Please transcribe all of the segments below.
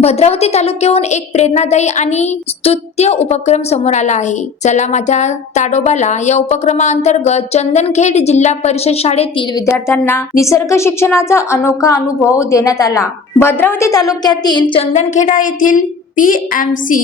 भद्रावती तालुक्याहून एक प्रेरणादायी आणि स्तुत्य उपक्रम समोर आला आहे. चला माझ्या ताडोबाला या उपक्रमाअंतर्गत चंदनखेड जिल्हा परिषद शाळेतील विद्यार्थ्यांना निसर्ग शिक्षणाचा अनोखा अनुभव देण्यात आला. भद्रावती तालुक्यातील चंदनखेडा येथील PMC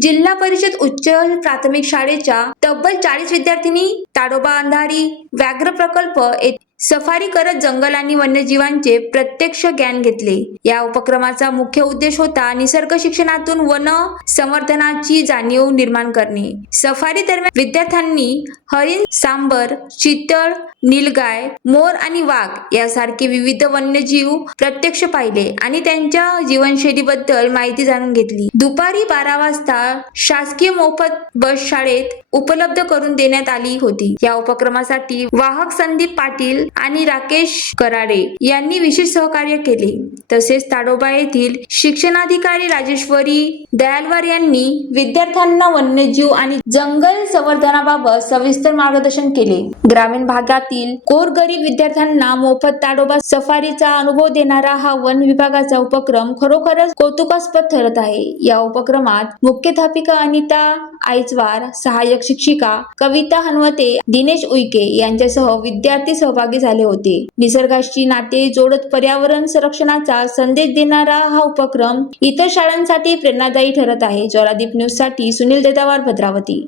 जिल्हा परिषद उच्च प्राथमिक शाळेच्या तब्बल 40 विद्यार्थिनी ताडोबा अंधारी व्याघ्र प्रकल्प येथे सफारी करत जंगल आणि वन्यजीवांचे प्रत्यक्ष ज्ञान घेतले. या उपक्रमाचा मुख्य उद्देश होता निसर्ग शिक्षणातून वन संवर्धनाची जाणीव निर्माण करणे. सफारी दरम्यान विद्यार्थ्यांनी हरिण, सांबर, चितळ, नीलगाय, मोर आणि वाघ यासारखे विविध वन्यजीव प्रत्यक्ष पाहिले आणि त्यांच्या जीवनशैलीबद्दल माहिती जाणून घेतली. दुपारी 12 वाजता शासकीय मोफत बस शाळेत उपलब्ध करून देण्यात आली होती. या उपक्रमासाठी वाहक संदीप पाटील आणि राकेश कराडे यांनी विशेष सहकार्य केले. तसेच ताडोबा येथील शिक्षणाधिकारी राजेश्वरी दयालवार यांनी विद्यार्थ्यांना वन्यजीव आणि जंगल संवर्धनाबाबत सविस्तर मार्गदर्शन केले. ग्रामीण भागातील गोरगरीब विद्यार्थ्यांना मोफत ताडोबा सफारीचा अनुभव देणारा हा वन विभागाचा उपक्रम खरोखरच कौतुकास्पद ठरत आहे. या उपक्रमात मुख्याध्यापिका अनिता आईचवार, सहाय्यक शिक्षिका कविता हनवते, दिनेश उईके यांच्यासह विद्यार्थी सहभागी झाले होते. निसर्गाशी नाते जोडत पर्यावरण संरक्षणाचा संदेश देणारा हा उपक्रम इतर शाळांसाठी प्रेरणादायी ठरत आहे. ज्वालादीप न्यूज साठी सुनील देदावार, भद्रावती.